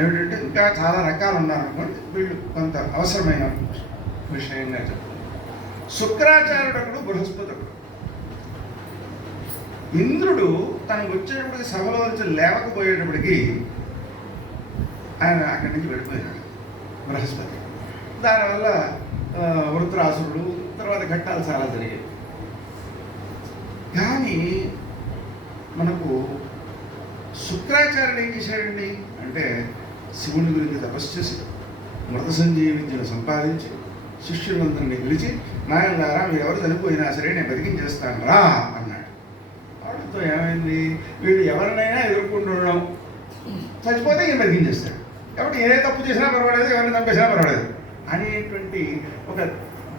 ఏమిటంటే ఇంకా చాలా రకాలు ఉన్నారనుకోండి వీళ్ళు కొంత అవసరమైన విషయంగా చెప్తారు. శుక్రాచార్యుడు బృహస్పతుడు. బృహస్పతి ఇంద్రుడు తనకు వచ్చేటప్పటికి సభలో నుంచి లేవకపోయేటప్పటికి ఆయన అక్కడి నుంచి వెళ్ళిపోయినాడు బృహస్పతి. దానివల్ల వృత్రాసురుడు తర్వాత ఘట్టాలు చాలా జరిగాయి. కానీ మనకు శుక్రాచార్యుడు ఏం చేశాడండి అంటే శివుని గురించి తపస్సు చేసి మృత సంజీవి విద్యను సంపాదించి శిష్యులందరినీ పిలిచి నాయనగారా మీరు ఎవరు చనిపోయినా సరే నేను బతికించేస్తాను రా అన్నాడు. వాళ్ళతో ఏమైంది? వీడు ఎవరినైనా ఎదుర్కొంటుండడం చచ్చిపోతే ఈయన బతికించేస్తాడు. కాబట్టి ఏ తప్పు చేసినా పర్వాలేదు ఎవరిని చంపేసినా పర్వాలేదు అనేటువంటి ఒక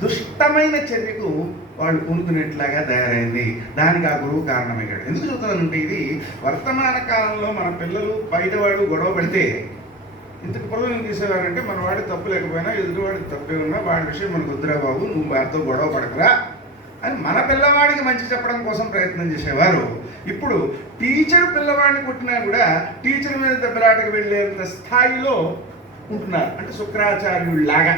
దుష్టమైన చర్యకు వాళ్ళు పూనుకునేట్లాగా తయారైంది. దానికి ఆ గురువు కారణమయ్యాడు. ఎందుకు చెబుతున్నానంటే ఇది వర్తమాన కాలంలో మన పిల్లలు బయటవాడు గొడవ పెడితే ఇంతకు పూర్వం తీసేవారంటే మన వాడి తప్పు లేకపోయినా ఎదుటివాడికి తప్పే ఉన్నా వాడి విషయం మనకు వద్దురా బాబు నువ్వు వారితో గొడవ పడకరా అని మన పిల్లవాడికి మంచి చెప్పడం కోసం ప్రయత్నం చేసేవారు. ఇప్పుడు టీచర్ పిల్లవాడిని కొట్టినా కూడా టీచర్ మీద దెబ్బలాటకు వెళ్ళేంత స్థాయిలో ఉంటున్నారు. అంటే శుక్రాచార్యుడిలాగా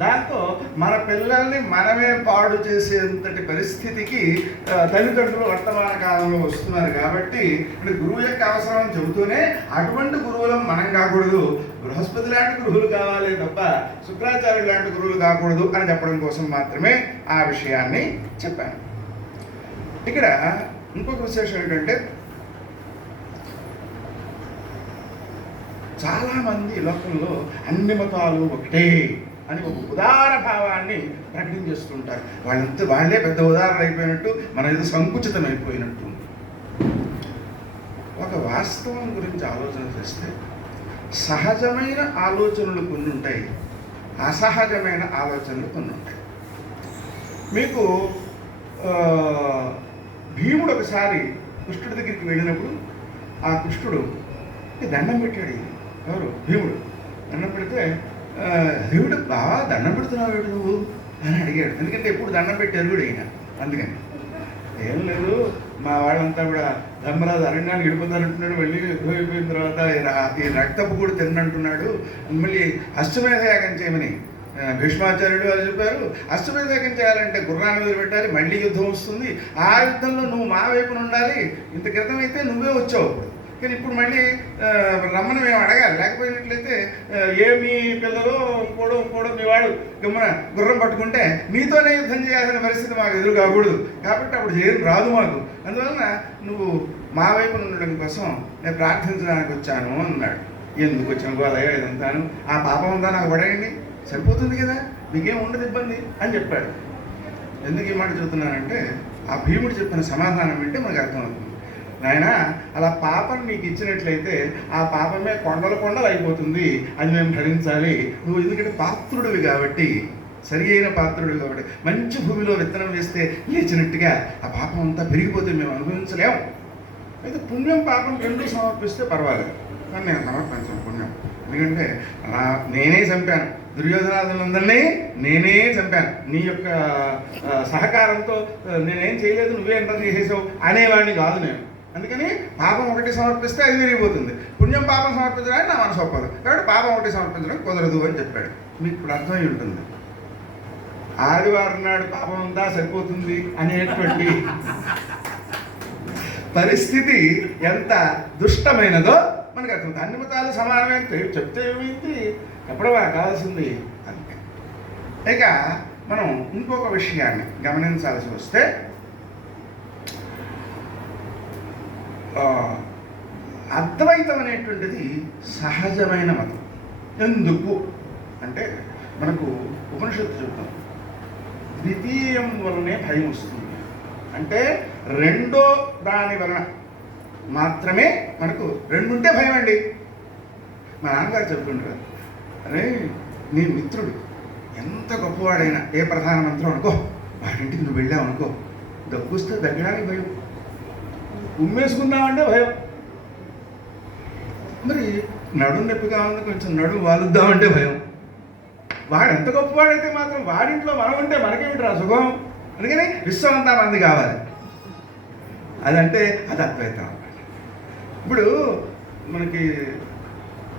దాంతో మన పిల్లల్ని మనమే పాడు చేసేంతటి పరిస్థితికి తల్లిదండ్రులు వర్తమాన కాలంలో వస్తున్నారు కాబట్టి అంటే గురువు యొక్క అవసరం చెబుతూనే అటువంటి గురువులం మనం కాకూడదు. బృహస్పతి లాంటి గురువులు కావాలి తప్ప శుక్రాచార్యులు లాంటి గురువులు కాకూడదు అని చెప్పడం కోసం మాత్రమే ఆ విషయాన్ని చెప్పాను. ఇక్కడ ఇంకొక విశేషం ఏంటంటే చాలామంది లోకంలో అన్ని మతాలు ఒకటే అని ఒక ఉదార భావాన్ని ప్రకటన చేస్తుంటారు. వాళ్ళంతా వాళ్ళే పెద్ద ఉదాహరణ అయిపోయినట్టు మన ఏదో సంకుచితం అయిపోయినట్టు. ఒక వాస్తవం గురించి ఆలోచన చేస్తే సహజమైన ఆలోచనలు కొన్ని ఉంటాయి. అసహజమైన ఆలోచనలు కొన్ని ఉంటాయి. మీకు భీముడు ఒకసారి కృష్ణుడి దగ్గరికి వెళ్ళినప్పుడు ఆ కృష్ణుడు దండం పెట్టాడు. ఎవరు? భీముడు. దండం పెడితే భీముడు దేవుడు బాగా దండం పెడుతున్నావు నువ్వు? అని అడిగాడు. ఎందుకంటే ఎప్పుడు దండం పెట్టారు కూడా ఈయన అందుకని. ఏం లేదు మా వాళ్ళంతా కూడా ధర్మరాజు అరణ్యానికి వెళ్ళిపోతానంటున్నాడు వెళ్ళి అయిపోయిన తర్వాత ఈ రక్తపు కూడా తిన్నంటున్నాడు మళ్ళీ అష్టమేధ యాగం చేయమని. భీష్మాచార్యుడు అని చెప్పారు అష్టమేధ యాగం చేయాలంటే గుర్రాన్ని మీద పెట్టాలి మళ్ళీ యుద్ధం వస్తుంది. ఆ యుద్ధంలో నువ్వు మా వైపున ఉండాలి ఇంత క్రితం అయితే నువ్వే వచ్చావు. కానీ ఇప్పుడు మళ్ళీ రమ్మని మేము అడగాలి. లేకపోయినట్లయితే ఏ మీ పిల్లలు ఇంకోడు పోడు మీ వాడు గమ్మున గుర్రం పట్టుకుంటే మీతోనే యుద్ధం చేయాల్సిన పరిస్థితి మాకు ఎదురు కాకూడదు. కాబట్టి అప్పుడు ఏం రాదు మాకు. అందువలన నువ్వు మా వైపు ఉండడం కోసం నేను ప్రార్థించడానికి వచ్చాను అన్నాడు. ఎందుకు వచ్చాను గోదయ్య ఇదంతాను ఆ పాపం అంతా నాకు పడేయండి. సరిపోతుంది కదా. మీకేం ఉండదు ఇబ్బంది అని చెప్పాడు. ఎందుకు ఈ మాట చెబుతున్నానంటే ఆ భీముడు చెప్పిన సమాధానం వింటే మనకు అర్థమవుతుంది. నాయన అలా పాపం నీకు ఇచ్చినట్లయితే ఆ పాపమే కొండల కొండలు అయిపోతుంది అది మేము భరించాలి నువ్వు ఎందుకంటే పాత్రుడివి కాబట్టి సరి అయిన పాత్రుడు కాబట్టి మంచి భూమిలో విత్తనం వేస్తే లేచినట్టుగా ఆ పాపం అంతా పెరిగిపోతే మేము అనుభవించలేము అయితే పుణ్యం పాపం రెండు సమర్పిస్తే పర్వాలేదు. కానీ నేను సమర్పించను పుణ్యం. ఎందుకంటే నా నేనే చంపాను. దుర్యోధనాదులందరినీ నేనే చంపాను. నీ యొక్క సహకారంతో నేనేం చేయలేదు నువ్వే ఎంత చేసేసావు అనేవాడిని కాదు నేను. అందుకని పాపం ఒకటి సమర్పిస్తే అది విరిగిపోతుంది. పుణ్యం పాపం సమర్పించడానికి నా మనసు ఒప్పదు. కాబట్టి పాపం ఒకటి సమర్పించడం కుదరదు అని చెప్పాడు. మీకు ఇప్పుడు అర్థమై ఉంటుంది. ఆదివారం నాడు పాపం ఉందా సరిపోతుంది అనేటువంటి పరిస్థితి ఎంత దుష్టమైనదో మనకు అర్థం అన్ని మతాలు సమానమైన చెప్తే ఏమైంది? ఎప్పుడవా కావాల్సింది అంతే. ఇక మనం ఇంకొక విషయాన్ని గమనించాల్సి వస్తే ఆ, అద్వైతం అనేటువంటిది సహజమైన మతం. ఎందుకు? అంటే మనకు ఉపనిషత్తు చెప్తాం ద్వితీయం వలనే భయం వస్తుంది. అంటే రెండో దాని వలన మాత్రమే మనకు రెండు ఉంటే భయం అండి మా నాన్నగారు చెప్తుంటారు అరే నీ మిత్రుడు ఎంత గొప్పవాడైనా ఏ ప్రధానమంత్రం అనుకో వాడింటికి నువ్వు వెళ్ళావు అనుకో దగ్గుస్తే దగ్గడానికి భయం. ఉమ్మేసుకుందామంటే భయం. మరి నడుం నొప్పిగా ఉంది కొంచెం నడుము వాలుద్దామంటే భయం. వాడు ఎంత గొప్పవాడైతే మాత్రం వాడింట్లో మనం ఉంటే మనకేమిటి రా సుఖం? అందుకని విశ్వం అంతా మంది కావాలి. అదంటే అది అద్వైతం అనమాట ఇప్పుడు మనకి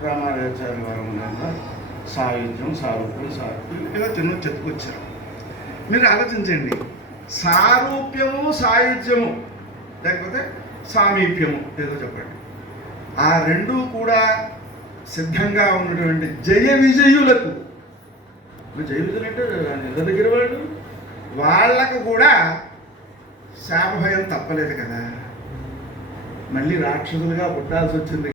రామానుజాచార్య వారు ఉన్నారు సాయుధ్యం సారూప్యం సారూప్యం ఇలా చిన్న చెప్పుకొచ్చారు. మీరు ఆలోచించండి. సారూప్యము సాయుధ్యము. లేకపోతే సామీప్యము. ఏదో చెప్పండి. ఆ రెండు కూడా సిద్ధంగా ఉన్నటువంటి జయ విజయులకు. జయ విజయులు అంటే నిజ దగ్గర వాళ్ళు. వాళ్ళకు కూడా శాపభయం తప్పలేదు కదా. మళ్ళీ రాక్షసులుగా పుట్టాల్సి వచ్చింది.